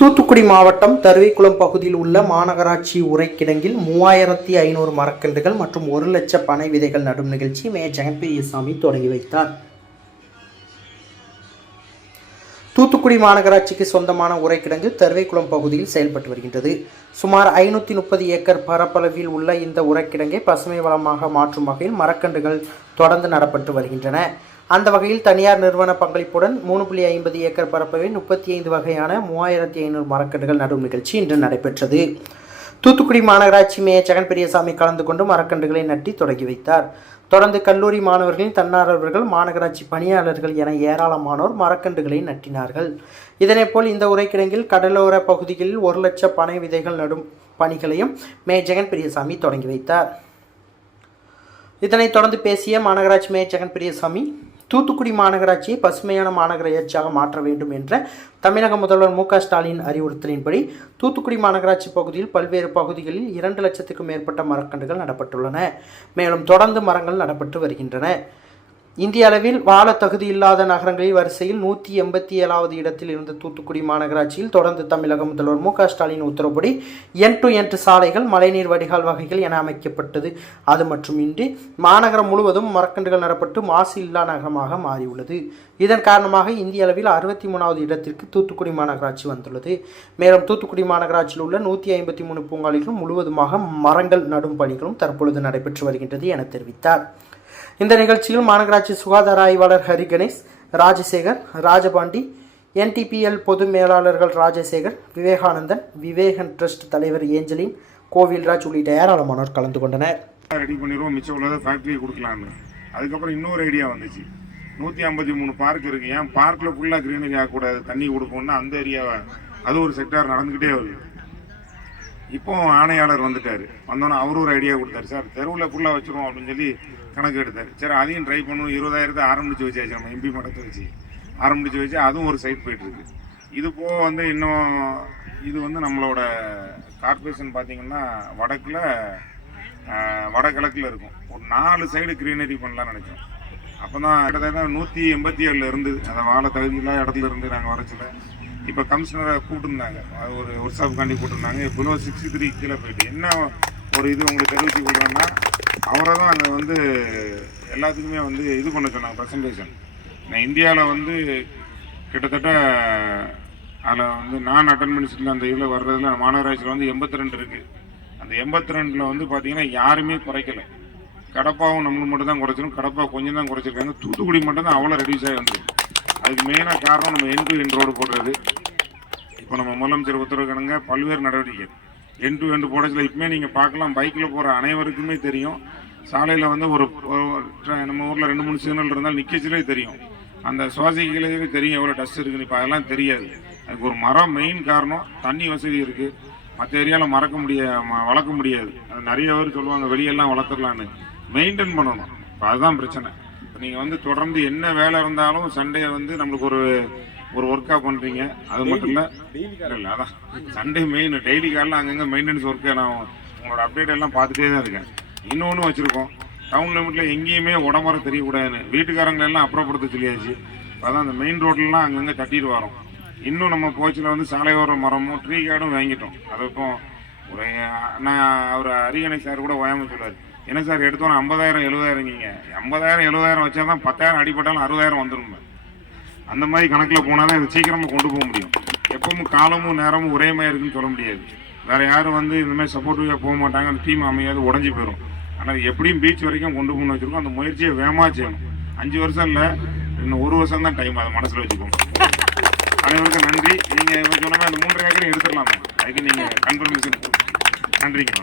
தூத்துக்குடி மாவட்டம் தருவைக்குளம் பகுதியில் உள்ள மாநகராட்சி உரைக்கிடங்கில் மூவாயிரத்தி ஐநூறு மரக்கன்றுகள் மற்றும் ஒரு லட்ச பனை விதைகள் நடும் நிகழ்ச்சி மே. ஜெகன்பெரியசாமி தொடங்கி வைத்தார். தூத்துக்குடி மாநகராட்சிக்கு சொந்தமான உரைக்கிடங்கு தருவைக்குளம் பகுதியில் செயல்பட்டு வருகின்றது. சுமார் ஐநூற்றி முப்பது ஏக்கர் பரப்பளவில் உள்ள இந்த உரைக்கிடங்கை பசுமை வளமாக மாற்றும் வகையில் மரக்கன்றுகள் தொடர்ந்து நடப்பட்டு வருகின்றன. அந்த வகையில் தனியார் நிறுவன பங்களிப்புடன் மூணு புள்ளி ஐம்பது ஏக்கர் பரப்பளவில் முப்பத்தி ஐந்து வகையான மூவாயிரத்தி ஐநூறு மரக்கன்றுகள் நடும் நிகழ்ச்சி இன்று நடைபெற்றது. தூத்துக்குடி மாநகராட்சி மேயர் ஜெகன் பெரியசாமி கலந்து கொண்டு மரக்கன்றுகளை நட்டி தொடங்கி வைத்தார். தொடர்ந்து கல்லூரி மாணவர்களின் தன்னார்வர்கள் மாநகராட்சி பணியாளர்கள் என ஏராளமானோர் மரக்கன்றுகளை நட்டினார்கள். இதனைப்போல் இந்த உரைக்கிடங்கில் கடலோர பகுதிகளில் ஒரு லட்ச பனை விதைகள் நடும் பணிகளையும் மே ஜெகன் பெரியசாமி தொடங்கி வைத்தார். இதனைத் தொடர்ந்து பேசிய மாநகராட்சி மேயர் ஜெகன் பெரியசாமி தூத்துக்குடி மாநகராட்சியை பசுமையான மாநகராட்சியாக மாற்ற வேண்டும் என்ற தமிழக முதல்வர் மு க ஸ்டாலின் அறிவுறுத்தலின்படி தூத்துக்குடி மாநகராட்சி பகுதியில் பல்வேறு பகுதிகளில் இரண்டு லட்சத்துக்கும் மேற்பட்ட மரக்கன்றுகள் நடப்பட்டுள்ளன. மேலும் தொடர்ந்து மரங்கள் நடப்பட்டு வருகின்றன. இந்திய அளவில் வாழ தகுதியில்லாத நகரங்களில் வரிசையில் நூற்றி எண்பத்தி ஏழாவது இடத்தில் இருந்த தூத்துக்குடி மாநகராட்சியில் தொடர்ந்து தமிழக முதல்வர் மு க ஸ்டாலின் உத்தரவுப்படி என் டு என் சாலைகள் மழைநீர் வடிகால் வகைகள் என அமைக்கப்பட்டது. அது மட்டுமின்றி மாநகரம் முழுவதும் மரக்கன்றுகள் நடப்பட்டு மாசு இல்லா நகரமாக மாறியுள்ளது. இதன் காரணமாக இந்திய அளவில் அறுபத்தி மூணாவது இடத்திற்கு தூத்துக்குடி மாநகராட்சி வந்துள்ளது. மேலும் தூத்துக்குடி மாநகராட்சியில் உள்ள நூற்றி ஐம்பத்தி மூணு பூங்காளிகளும் முழுவதுமாக மரங்கள் நடும் பணிகளும் தற்பொழுது நடைபெற்று வருகின்றது என தெரிவித்தார். இந்த நிகழ்ச்சியில் மாநகராட்சி சுகாதார ஆய்வாளர் ஹரி கணேஷ் ராஜசேகர் ராஜபாண்டி என்டிபிஎல் பொது மேலாளர்கள் ராஜசேகர் விவேகானந்தன் விவேகன் ட்ரஸ்ட் தலைவர் ஏஞ்சலின் கோவில்ராஜ் உள்ளிட்ட ஏராளமானோர் கலந்து கொண்டனர். ரெடி பண்ணிடுவோம் மிச்சம் உள்ளதை ஃபேக்ட்ரி கொடுக்கலான்னு அதுக்கப்புறம் இன்னொரு ஐடியா வந்துச்சு. நூற்றி ஐம்பத்தி மூணு பார்க் இருக்கு. ஏன் பார்க்கில் ஃபுல்லாக க்ரீனரி ஆகக்கூடாது தண்ணி கொடுக்கணும்னா அந்த ஏரியாவை அது ஒரு செக்டார் நடந்துக்கிட்டே வருது. இப்போ ஆணையாளர் வந்துட்டார். வந்தோன்னே அவர் ஒரு ஐடியா கொடுத்தாரு. சார் தெருவில் ஃபுல்லாக வச்சுருவோம் அப்படின்னு சொல்லி கணக்கு எடுத்தார். சரி அதையும் ட்ரை பண்ணுவோம் இருபதாயிரத்தை ஆரம்பித்து வச்சாச்சு. நம்ம எம்பி மடத்தை வச்சு ஆரம்பித்து வச்சு அதுவும் ஒரு சைட் போயிட்டுருக்கு இது போக வந்து இன்னும் இது வந்து நம்மளோட கார்பரேஷன் பார்த்திங்கன்னா வடக்கில் வடகிழக்கில் இருக்கும். ஒரு நாலு சைடு க்ரீனரி பண்ணலாம்னு நினச்சோம். அப்போ தான் கிட்டத்தட்ட நூற்றி எண்பத்தி ஏழில் இருந்து அந்த வாழை தகுதியில்லாத இடத்துல இருந்து நாங்கள் வரச்சில இப்போ கமிஷனரை கூப்பிட்டுருந்தாங்க. அது ஒரு ஒர்க் ஷாப்புக்காண்டி கூப்பிட்டுருந்தாங்க. பிலோ சிக்ஸ்டி த்ரீ கீழே போயிட்டு என்ன ஒரு இது உங்களுக்கு தெரிவித்து கொடுக்குறேன்னா அவரை தான் அதை வந்து எல்லாத்துக்குமே வந்து இது பண்ண சொன்னாங்க ப்ரெசன்டேஷன் நான் இந்தியாவில் வந்து கிட்டத்தட்ட அதில் வந்து நான் அட்டன்மெண்ட்ஸில் அந்த இதில் வர்றதுல மாநகராட்சியில் வந்து எண்பத்தி ரெண்டு இருக்குது அந்த எண்பத்தி ரெண்டில் வந்து பார்த்தீங்கன்னா யாருமே குறைக்கல. கடப்பாவும் நம்மளுக்கு மட்டும் தான் குறைச்சிடும் கடப்பா கொஞ்சம் தான் குறைச்சிருக்காங்க. தூத்துக்குடி மட்டும் தான் அவ்வளோ ரெடியூஸ் ஆகி வந்துருக்கு. அதுக்கு மெயினாக காரணம் நம்ம என் டு என் ரோடு போடுறது. இப்போ நம்ம முதலமைச்சர் உத்தரவு பல்வேறு நடவடிக்கை. என் டு எண்டு போடச்சில் இப்பவுமே நீங்கள் பார்க்கலாம் பைக்கில் போகிற அனைவருக்குமே தெரியும். சாலையில் வந்து ஒரு நம்ம ஊரில் ரெண்டு மூணு சிக்னல் இருந்தால் நிற்கச்சிலே தெரியும். அந்த சுவாசிக்கலே தெரியும் எவ்வளோ டஸ்ட் இருக்குன்னு. இப்போ அதெல்லாம் தெரியாது. அதுக்கு ஒரு மரம் மெயின் காரணம் தண்ணி வசதி இருக்குது மற்ற ஏரியாவில் மறக்க முடிய வளர்க்க முடியாது. அது நிறைய பேர் சொல்லுவாங்க வெளியெல்லாம் வளர்த்துடலான்னு மெயின்டைன் பண்ணணும். இப்போ அதுதான் பிரச்சனை. நீங்கள் வந்து தொடர்ந்து என்ன வேலை இருந்தாலும் சண்டே வந்து நம்மளுக்கு ஒரு ஒரு ஒர்க்காக பண்ணுறீங்க அது மட்டும் இல்லை இல்லை அதான். சண்டே மெயின் டெய்லி காலையில் அங்கங்கே மெயின்டெனன்ஸ் ஒர்க்கு நான் உங்களோட அப்டேட் எல்லாம் பார்த்துட்டே தான் இருக்கேன். இன்னொன்று வச்சுருக்கோம். டவுன் லிமிட்டில் எங்கேயுமே உடம்புற தெரியக்கூடாதுன்னு. வீட்டுக்காரங்களை எல்லாம் அப்புறப்படுத்த சொல்லியாச்சு. அதான் அந்த மெயின் ரோட்லலாம் அங்கங்கே தட்டிட்டு வரோம். இன்னும் நம்ம போச்சில் வந்து சாலையோர மரமும் ட்ரீ கார்டும் வாங்கிட்டோம். அது இப்போ ஒரு நான் அவர் அரியணை சார் கூட ஓயாம சொல்றாரு. என்ன சார் எடுத்தோம் ஐம்பதாயிரம் எழுபதாயிரம் நீங்கள் ஐம்பதாயிரம் எழுபதாயிரம் வச்சா தான் பத்தாயிரம் அடிப்பட்டாலும் அறுபதாயிரம் வந்துடும் அந்த மாதிரி கணக்கில் போனால் தான் இதை சீக்கிரமாக கொண்டு போக முடியும். எப்பவும் காலமும் நேரமும் ஒரே மாதிரி இருக்குன்னு சொல்ல முடியாது. வேறு யாரும் வந்து இந்த மாதிரி சப்போர்ட்டிவாக போக மாட்டாங்க. அந்த டீம் அமையாது உடஞ்சி போயிடும் ஆனால் எப்படியும் பீச் வரைக்கும் கொண்டு போகணும்னு வச்சுருக்கோம். அந்த முயற்சியை வேகமாக செய்யணும். அஞ்சு வருஷம் இல்லை இன்னும் ஒரு வருஷம் தான் டைம் அதை மனசில் வச்சுக்கோங்க. அனைவருக்கும் நன்றி. நீங்கள் சொன்ன மாதிரி அந்த மூன்று ஏக்கரையும் எடுத்துடலாமா. அதுக்கு நீங்கள் கன்ஃபர்மேஷன் நன்றிங்க.